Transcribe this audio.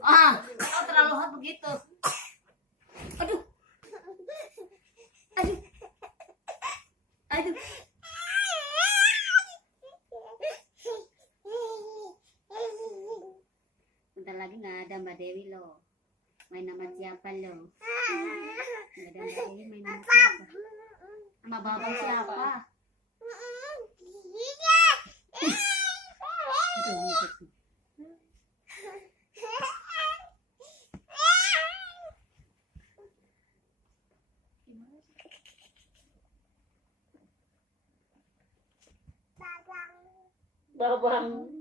Kalau terlalu hot begitu. Aduh. Aduh. Aduh. Bentar lagi nggak ada Mbak Dewi loh. Main nama siapa loh? Nggak ada Mbak Dewi, main nama siapa? Sama babang siapa? Babang.